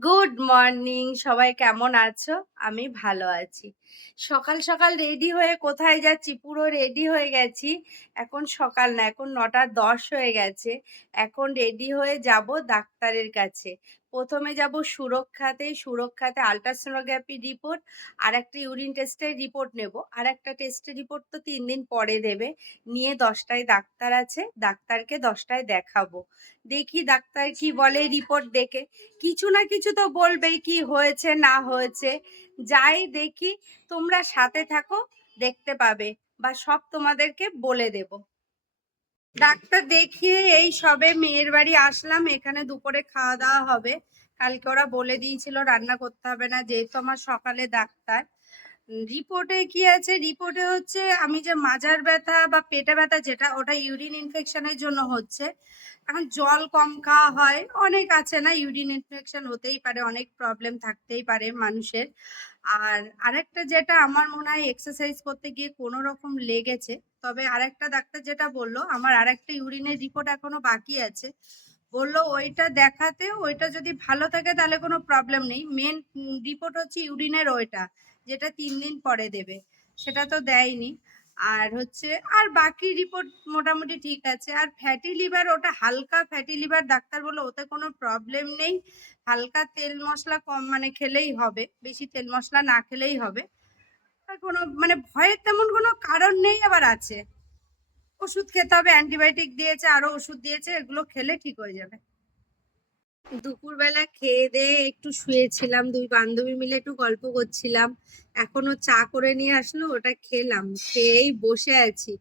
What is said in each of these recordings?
Good morning সবাই কেমন আছো? আমি ভালো আছি। সকাল সকাল রেডি হয়ে কোথায় যাচ্ছি? পুরো রেডি হয়ে গেছি। এখন সকাল না, এখন নটা দশ হয়ে গেছে। এখন রেডি হয়ে যাব ডাক্তারের কাছে। প্রথমে যাব সুরক্ষাতে সুরক্ষাতে আলট্রাসোনোগ্রাফি রিপোর্ট আর একটা ইউরিন টেস্টের রিপোর্ট নেব। আর একটা টেস্টের রিপোর্ট তো তিন দিন পরে দেবে। নিয়ে দশটায় ডাক্তার আছে, ডাক্তারকে দশটায় দেখাবো। দেখি ডাক্তার কি বলে রিপোর্ট দেখে। কিছু না কিছু তো বলবেই কি হয়েছে, না হয়েছে। যাই দেখি, তোমরা সাথে থাকো, দেখতে পাবে, বা সব তোমাদেরকে বলে দেব। ডাক্তার দেখিয়ে এই সবে মেয়ের বাড়ি আসলাম, এখানে দুপুরে খাওয়া দাওয়া হবে। কালকে ওরা বলে দিয়েছিল রান্না করতে হবে না, যেহেতু আমার সকালে ডাক্তার। রিপোর্টে কি আছে? রিপোর্টে হচ্ছে আমি যে মাজার ব্যথা বা পেটে ব্যথা যেটা, ওটা ইউরিন ইনফেকশনের জন্য হচ্ছে। এখন জল কম খাওয়া হয়, অনেক আছে না? ইউরিন ইনফেকশন হতেই পারে, অনেক প্রবলেম থাকতেই পারে মানুষের। আর আরেকটা যেটা আমার মনে হয় এক্সারসাইজ করতে গিয়ে কোনো রকম লেগেছে, তবে আরেকটা ডাক্তার যেটা বলল, আমার আরেকটা ইউরিনের রিপোর্ট এখনও বাকি আছে। বলল ওইটা দেখাতে, ওইটা যদি ভালো থাকে তাহলে কোনো প্রবলেম নেই। মেন রিপোর্ট হচ্ছে ইউরিনের ওইটা। যেটা তিন দিন পরে দেবে, সেটা তো দেয়নি। আর হচ্ছে, আর বাকি রিপোর্ট মোটামুটি ঠিক আছে। আর ফ্যাটি লিভার ওটা হালকা ফ্যাটি লিভার ডাক্তার বলল, ওতে কোনো প্রবলেম নেই। হালকা তেল মশলা কম মানে খেলেই হবে। বেশি তেল মশলা না খেলেই হবে। কোনো মানে ভয়ের তেমন কোনো কারণ নেই আবার আছে। ওষুধ খেতে হবে, অ্যান্টিবায়োটিক দিয়েছে আরও ওষুধ দিয়েছে, এগুলো খেলে ঠিক হয়ে যাবে। দুপুরবেলা খেয়ে দিয়ে একটু শুয়েছিলাম দুই বান্ধবী মিলে একটু গল্প করছিলাম। এখনও চা করে নিয়ে আসলো ওটা খেলাম খেয়েই বসে আছি।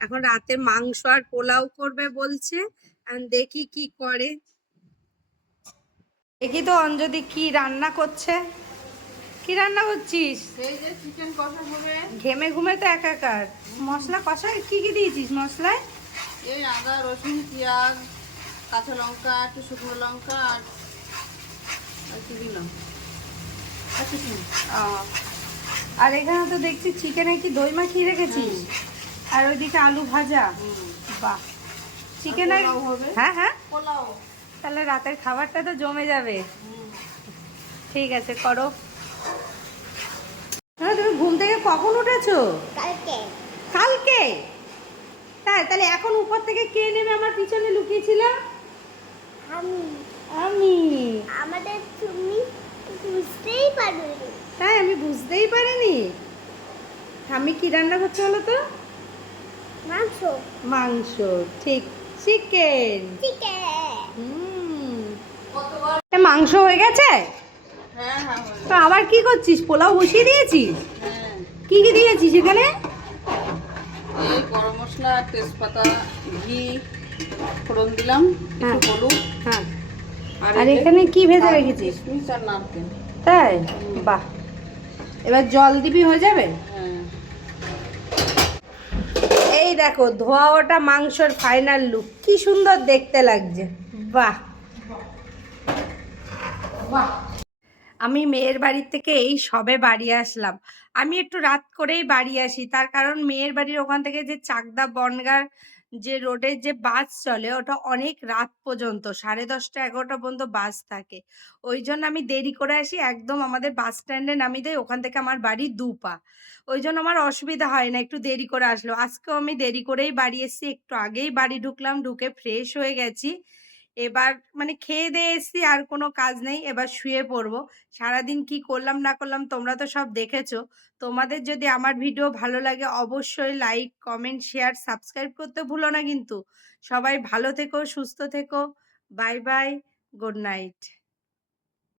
এখন রাতে মাংস আর পোলাও করবে বলছে দেখি কি করে। দেখি তো অঞ্জলি কি রান্না করছে। কি রান্না করছিস? এই যে চিকেন কষা হবে। ঘেমে ঘুমে তো একাকার। মশলা কষা কি কি দিয়েছিস মশলায়? এই আদা রসুন পেঁয়াজ। কাঁচা লঙ্কা একটু শুকনো লঙ্কা আর আর কি দিলাম? আর এখানে তো দেখছি চিকেনে কি দই মাখিয়ে রেখেছিস আর ওইদিকে আলু ভাজা। বাহ। চিকেন আর পোলাও হবে। হ্যাঁ হ্যাঁ। পোলাও। তাহলে রাতের খাবারটা তো জমে যাবে। ঠিক আছে করো। হ্যাঁ তুমি ঘুম থেকে কখন উঠেছো? কালকে। কালকে? তাই তাহলে এখন উপর থেকে কে নেবে আমার পিছনে লুকিয়েছিল আমি। আমি। আমাদের তুমি বুঝতেই পারোনি। তাই আমি বুঝতেই পারিনি। আমি কি রান্না করতে হলো তো? মাংস। মাংস ঠিক চিকেন। চিকেন। হুম। মাংস হয়ে গেছে? হ্যাঁ হ্যাঁ তো আবার কি করছিস? পোলাও বসিয়ে দিয়েছিস? হ্যাঁ। কি কি দিয়েছিস এখানে? এই গরম মশলা তেজপাতা ঘি ফোড়ন দিলাম হ্যাঁ। একটু হলুদ। হ্যাঁ। আর এখানে কি ভেজে রেখেছিস? আর নারকেল। তাই? বাহ। এবার জল দিবি হয়ে যাবে? হ্যাঁ। এই দেখো ধোয়া ওটা মাংসর ফাইনাল লুক কি সুন্দর দেখতে লাগছে। বাহ। আমি মেয়ের বাড়ির থেকে এই সবে বাড়ি আসলাম। আমি একটু রাত করেই বাড়ি আসি। তার কারণ মেয়ের বাড়ির ওখান থেকে যে চাকদা বনগার যে রোডে যে বাস চলে, ওটা অনেক রাত পর্যন্ত, সাড়ে দশটা এগারোটা পর্যন্ত বাস থাকে। ওই জন্য আমি দেরি করে আসি, একদম আমাদের বাস স্ট্যান্ডে নামিয়ে দেয় ওখান থেকে আমার বাড়ি দু পা ওই জন্য আমার অসুবিধা হয় না, একটু দেরি করে আসলো আজকেও আমি দেরি করেই বাড়ি এসেছি, একটু আগেই বাড়ি ঢুকলাম, ঢুকে ফ্রেশ হয়ে গেছি। এবার মানে খেয়ে দিয়ে এসছি, আর কোনো কাজ নেই, এবার শুয়ে পড়ব। সারাদিন কি করলাম, না করলাম, তোমরা তো সব দেখেছ। তোমাদের যদি আমার ভিডিও ভালো লাগে, অবশ্যই লাইক কমেন্ট শেয়ার সাবস্ক্রাইব করতে ভুলো না কিন্তু। সবাই ভালো থেকো, সুস্থ থেকো। Bye bye good night